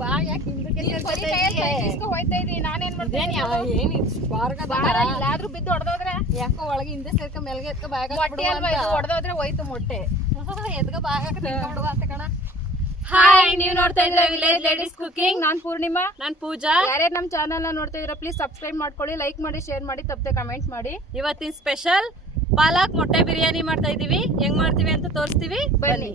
ಬಾ ಯಾಕೆ ಹಿಂದಕ್ಕೆ ಹೋಯ್ತಾ ಇದೀನಿ ನಾನೇನ್ ಮಾಡ್ತೇನೆ ಎಲ್ಲಾದ್ರೂ ಬಿದ್ದು ಹೊಡೆದೋದ್ರೆ ಯಾಕೋ ಒಳಗೆ ಹಿಂದೆ ಸೇರ್ಕ ಮೇಲ್ಗೆ ಎತ್ಕ ಬಾಯಾಗ ಹೊಡೆದೋದ್ರೆ ಹೋಯ್ತು ಮೊಟ್ಟೆ ಎತ್ಕ ಬಾಯಾಗ ತಿನ್ಕೊಂಡ್ಬಿಡುವ ಅಂತ ಕಣ. ಹಾಯ್, ನೀವ್ ನೋಡ್ತಾ ಇದ್ರೆ ವಿಲೇಜ್ ಲೇಡೀಸ್ ಕುಕಿಂಗ್. ನಾನ್ ಪೂರ್ಣಿಮಾ. ನಾನ್ ಪೂಜಾ. ಯಾರ್ಯಾರು ನಮ್ ಚಾನಲ್ ನ ನೋಡ್ತಾ ಇದ್ರ ಪ್ಲೀಸ್ ಸಬ್ಸ್ಕ್ರೈಬ್ ಮಾಡ್ಕೊಳ್ಳಿ, ಲೈಕ್ ಮಾಡಿ, ಶೇರ್ ಮಾಡಿ, ತಪ್ಪದೆ ಕಮೆಂಟ್ ಮಾಡಿ. ಇವತ್ತಿನ ಸ್ಪೆಷಲ್ ಪಾಲಕ್ ಮೊಟ್ಟೆ ಬಿರಿಯಾನಿ ಮಾಡ್ತಾ ಇದೀವಿ. ಹೆಂಗ್ ಮಾಡ್ತೀವಿ ಅಂತ ತೋರಿಸ್ತೀವಿ, ಬನ್ನಿ.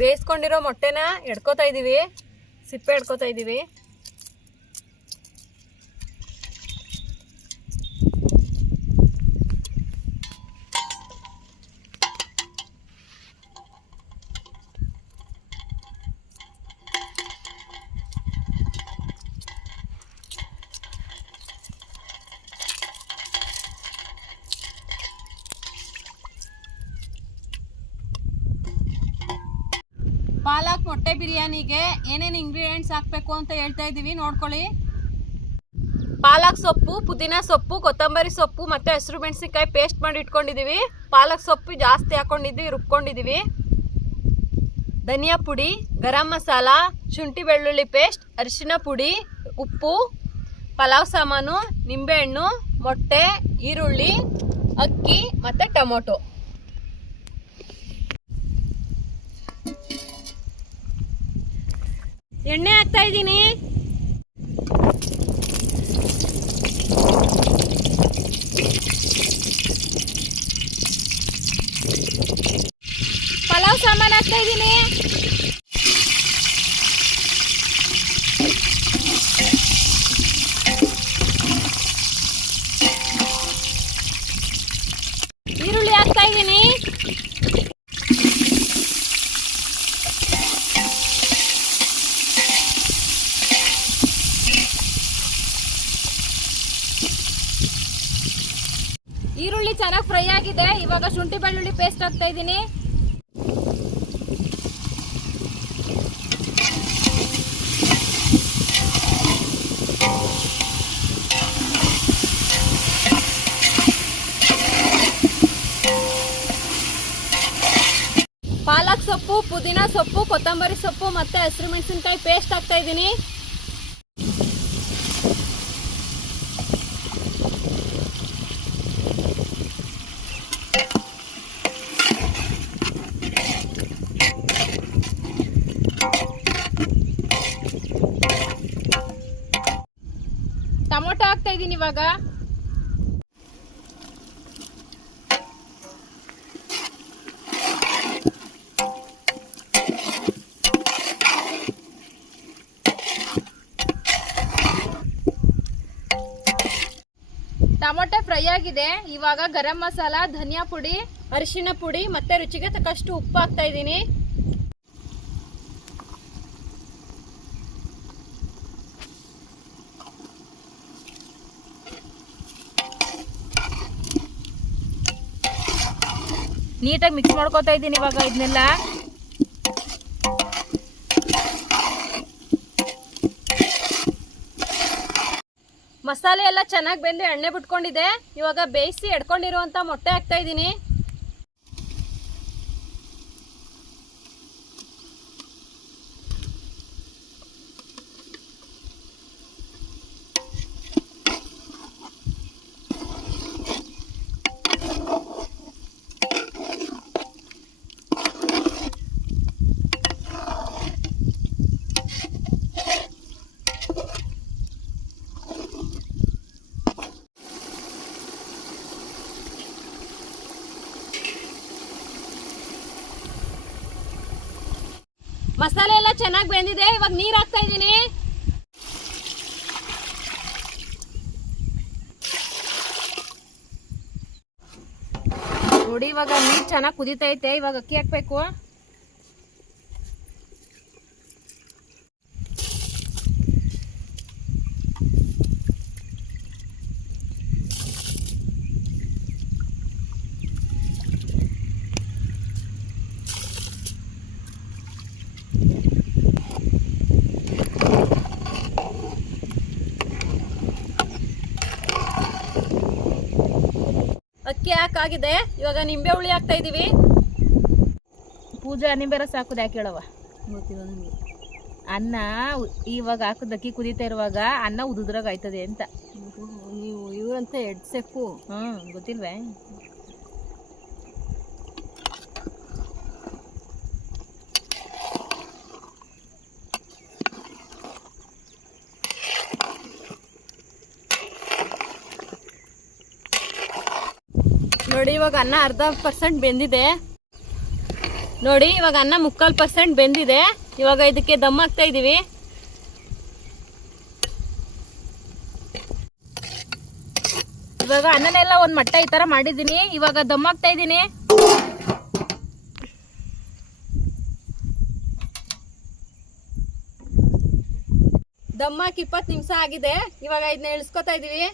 ಬೇಯಿಸ್ಕೊಂಡಿರೋ ಮೊಟ್ಟೆನ ಎಡ್ಕೋತಾ ಇದೀವಿ, ಸಿಪ್ಪೆ ಎಡ್ಕೋತಾ ಇದೀವಿ. ಪಾಲಕ್ ಮೊಟ್ಟೆ ಬಿರಿಯಾನಿಗೆ ಏನೇನು ಇಂಗ್ರೀಡಿಯೆಂಟ್ಸ್ ಹಾಕಬೇಕು ಅಂತ ಹೇಳ್ತಾ ಇದ್ದೀವಿ, ನೋಡ್ಕೊಳ್ಳಿ. ಪಾಲಕ್ ಸೊಪ್ಪು, ಪುದೀನ ಸೊಪ್ಪು, ಕೊತ್ತಂಬರಿ ಸೊಪ್ಪು ಮತ್ತು ಹಸಿರು ಮೆಣಸಿನ್ಕಾಯಿ ಪೇಸ್ಟ್ ಮಾಡಿ ಇಟ್ಕೊಂಡಿದ್ದೀವಿ. ಪಾಲಕ್ ಸೊಪ್ಪು ಜಾಸ್ತಿ ಹಾಕೊಂಡಿದ್ದೀವಿ, ರುಬ್ಕೊಂಡಿದ್ದೀವಿ. ಧನಿಯಾ ಪುಡಿ, ಗರಂ ಮಸಾಲ, ಶುಂಠಿ ಬೆಳ್ಳುಳ್ಳಿ ಪೇಸ್ಟ್, ಅರಿಶಿನ ಪುಡಿ, ಉಪ್ಪು, ಪಲಾವ್ ಸಾಮಾನು, ನಿಂಬೆಹಣ್ಣು, ಮೊಟ್ಟೆ, ಈರುಳ್ಳಿ, ಅಕ್ಕಿ ಮತ್ತು ಟೊಮೊಟೊ. ಎಣ್ಣೆ ಹಾಕ್ತಾ ಇದ್ದೀನಿ. ಪಲಾವ್ ಸಾಮಾನು ಹಾಕ್ತಾ ಇದ್ದೀನಿ. ಈರುಳ್ಳಿ ಹಾಕ್ತಾ ಇದ್ದೀನಿ. ಈರುಳ್ಳಿ ಚೆನ್ನಾಗಿ ಫ್ರೈ ಆಗಿದೆ. ಇವಾಗ ಶುಂಠಿ ಬೆಳ್ಳುಳ್ಳಿ ಪೇಸ್ಟ್ ಹಾಕ್ತಾ ಇದ್ದೀನಿ. ಪಾಲಕ್ ಸೊಪ್ಪು, ಪುದೀನ ಸೊಪ್ಪು, ಕೊತ್ತಂಬರಿ ಸೊಪ್ಪು ಮತ್ತೆ ಹಸಿರು ಮೆಣಸಿನಕಾಯಿ ಪೇಸ್ಟ್ ಹಾಕ್ತಾ ಇದ್ದೀನಿ. ಟೊಮೊಟೊ ಹಾಕ್ತಾ ಇದ್ದೀನಿ ಇವಾಗ. ಟೊಮೊಟೊ ಫ್ರೈ ಆಗಿದೆ. ಇವಾಗ ಗರಂ ಮಸಾಲ, ಧನಿಯಾ ಪುಡಿ, ಅರಿಶಿನ ಪುಡಿ ಮತ್ತೆ ರುಚಿಗೆ ತಕ್ಕಷ್ಟು ಉಪ್ಪು ಹಾಕ್ತಾ ಇದ್ದೀನಿ. ನೀಟಾಗಿ ಮಿಕ್ಸ್ ಮಾಡ್ಕೊತಾ ಇದ್ದೀನಿ ಇವಾಗ ಇದನ್ನೆಲ್ಲ. ಮಸಾಲೆ ಎಲ್ಲ ಚೆನ್ನಾಗಿ ಬೆಂದು ಎಣ್ಣೆ ಬಿಟ್ಕೊಂಡಿದೆ. ಇವಾಗ ಬೇಯಿಸಿ ಎಡ್ಕೊಂಡಿರುವಂತ ಮೊಟ್ಟೆ ಹಾಕ್ತಾ ಇದ್ದೀನಿ. ಮಸಾಲೆ ಎಲ್ಲ ಚೆನ್ನಾಗಿ ಬೆಂದಿದೆ. ಇವಾಗ ನೀರ್ ಹಾಕ್ತಾ ಇದೀನಿ. ನೋಡಿ ಇವಾಗ ನೀರ್ ಚೆನ್ನಾಗಿ ಕುದಿತೈತೆ. ಇವಾಗ ಅಕ್ಕಿ ಹಾಕ್ಬೇಕು. ಅಕ್ಕಿ ಹಾಕಾಗಿದೆ. ಇವಾಗ ನಿಂಬೆ ಹುಳಿ ಹಾಕ್ತಾ ಇದೀವಿ. ಪೂಜಾ ನಿಂಬೆ ರಸ ಹಾಕುದು ಯಾಕೆ ಹೇಳವ? ಗೊತ್ತಿಲ್ಲ ನನಗೆ. ಅನ್ನ ಇವಾಗ ಹಾಕುದು ಅಕ್ಕಿ ಕುದೀತಾ ಇರುವಾಗ ಅನ್ನ ಉದುದ್ರಾಗ ಆಯ್ತದೆ ಅಂತ. ನೀವು ಇವ್ರಂತ ಎಡ್ಸೆಕ್ಕು. ಗೊತ್ತಿಲ್ವೇ? ನೋಡಿ ಇವಾಗ ಅನ್ನ 1/2% ಬೆಂದಿದೆ. ನೋಡಿ ಇವಾಗ ಅನ್ನ 3/4% ಬೆಂದಿದೆ. ಇವಾಗ ಇದಕ್ಕೆ ದಮ್ ಹಾಕ್ತಾ ಇದೀವಿ. ಇವಾಗ ಅನ್ನನೆಲ್ಲ ಒಂದ್ ಮಟ್ಟ ಈ ತರ ಮಾಡಿದೀನಿ. ಇವಾಗ ದಮ್ ಹಾಕ್ತಾ ಇದೀನಿ. ದಮ್ ಹಾಕಿ 20 ನಿಮಿಷ ಆಗಿದೆ. ಇವಾಗ ಇದನ್ನ ಇಳಿಸ್ಕೊತಾ ಇದೀವಿ.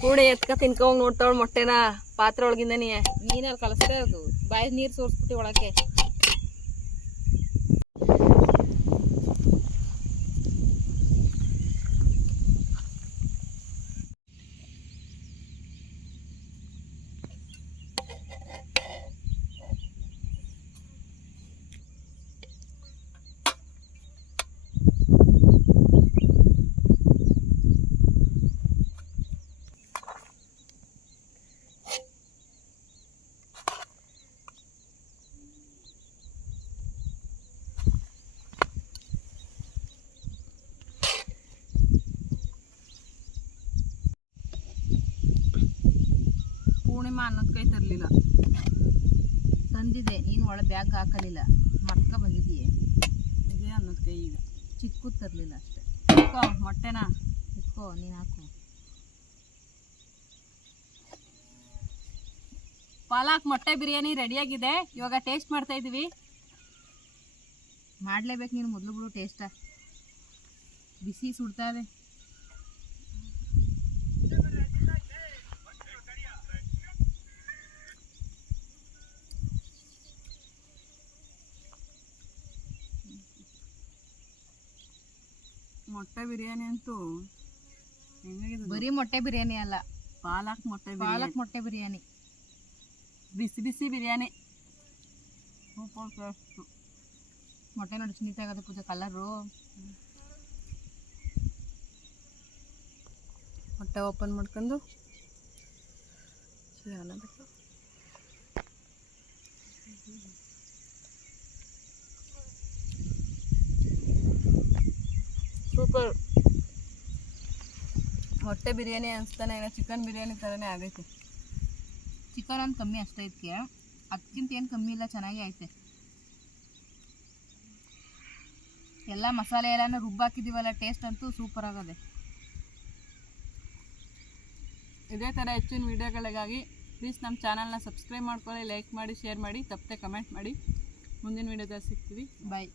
ಕೂಡೆ ಎತ್ಕ ತಿನ್ಕೊಂಡ್ ನೋಡ್ತಾವಳ ಮೊಟ್ಟೆನ ಪಾತ್ರೆ ಒಳಗಿಂದ ನೀರಲ್ಲಿ ಕಲಸ್ತಾ ಇರೋದು. ಬಾಯಿ ನೀರು ಸೋರ್ಸ್ಬಿಟ್ಟು ಒಳಕ್ಕೆ. ಪೂರ್ಣಿಮಾ ಅನ್ನದ ಕೈ ತರಲಿಲ್ಲ. ತಂದಿದೆ, ನೀನು ಒಳ ಬ್ಯಾಗ್ ಹಾಕಲಿಲ್ಲ. ಮರ್ಕ ಬಂದಿದೀಯ. ಇದೇ ಅನ್ನದ ಕೈ. ಈಗ ಚಿಕ್ಕದು ತರಲಿಲ್ಲ ಅಷ್ಟೇ. ಇಟ್ಕೋ ಮೊಟ್ಟೆನ ಇಟ್ಕೋ, ನೀನು ಹಾಕು. ಪಾಲಕ್ ಮೊಟ್ಟೆ ಬಿರಿಯಾನಿ ರೆಡಿಯಾಗಿದೆ. ಇವಾಗ ಟೇಸ್ಟ್ ಮಾಡ್ತಾ ಇದೀವಿ. ಮಾಡ್ಲೇಬೇಕು ನೀನು ಮೊದಲು ಬಿಡು. ಟೇಸ್ಟ ಬಿಸಿ ಸುಡ್ತಾವೆ. ಮೊಟ್ಟೆ ಬಿರಿಯಾನಿ ಅಂತೂ ಬರೀ ಮೊಟ್ಟೆ ಬಿರಿಯಾನಿ ಅಲ್ಲ, ಪಾಲಕ್ ಮೊಟ್ಟೆ ಬಿರಿಯಾನಿ. ಬಿಸಿ ಬಿಸಿ ಬಿರಿಯಾನಿ. Super taste. ಮೊಟ್ಟೆ ನೋಡಿ ನೀಟಾಗದ ಪೂಜೆ ಕಲರು. ಮೊಟ್ಟೆ ಓಪನ್ ಮಾಡ್ಕೊಂಡು ಸೂಪರ್. ಮೊಟ್ಟೆ ಬಿರಿಯಾನಿ ಅನಿಸ್ತಾನೆ ಇಲ್ಲ, ಚಿಕನ್ ಬಿರಿಯಾನಿ ಥರನೇ ಆಗೈತೆ. ಚಿಕನ್ ಒಂದು ಕಮ್ಮಿ ಅಷ್ಟೇ ಇದಕ್ಕೆ, ಅದಕ್ಕಿಂತ ಏನು ಕಮ್ಮಿ ಇಲ್ಲ, ಚೆನ್ನಾಗಿ ಐತೆ. ಎಲ್ಲ ಮಸಾಲೆ ಎಲ್ಲನೂ ರುಬ್ಬಾಕಿದ್ದೀವಲ್ಲ, ಟೇಸ್ಟ್ ಅಂತೂ ಸೂಪರ್ ಆಗದೆ. ಇದೇ ಥರ ಹೆಚ್ಚಿನ ವೀಡಿಯೋಗಳಿಗಾಗಿ ಪ್ಲೀಸ್ ನಮ್ಮ ಚಾನಲ್ನ ಸಬ್ಸ್ಕ್ರೈಬ್ ಮಾಡ್ಕೊಳ್ಳಿ, ಲೈಕ್ ಮಾಡಿ, ಶೇರ್ ಮಾಡಿ, ತಪ್ಪದೆ ಕಮೆಂಟ್ ಮಾಡಿ. ಮುಂದಿನ ವೀಡಿಯೋದಲ್ಲಿ ಸಿಗ್ತೀವಿ. ಬಾಯ್.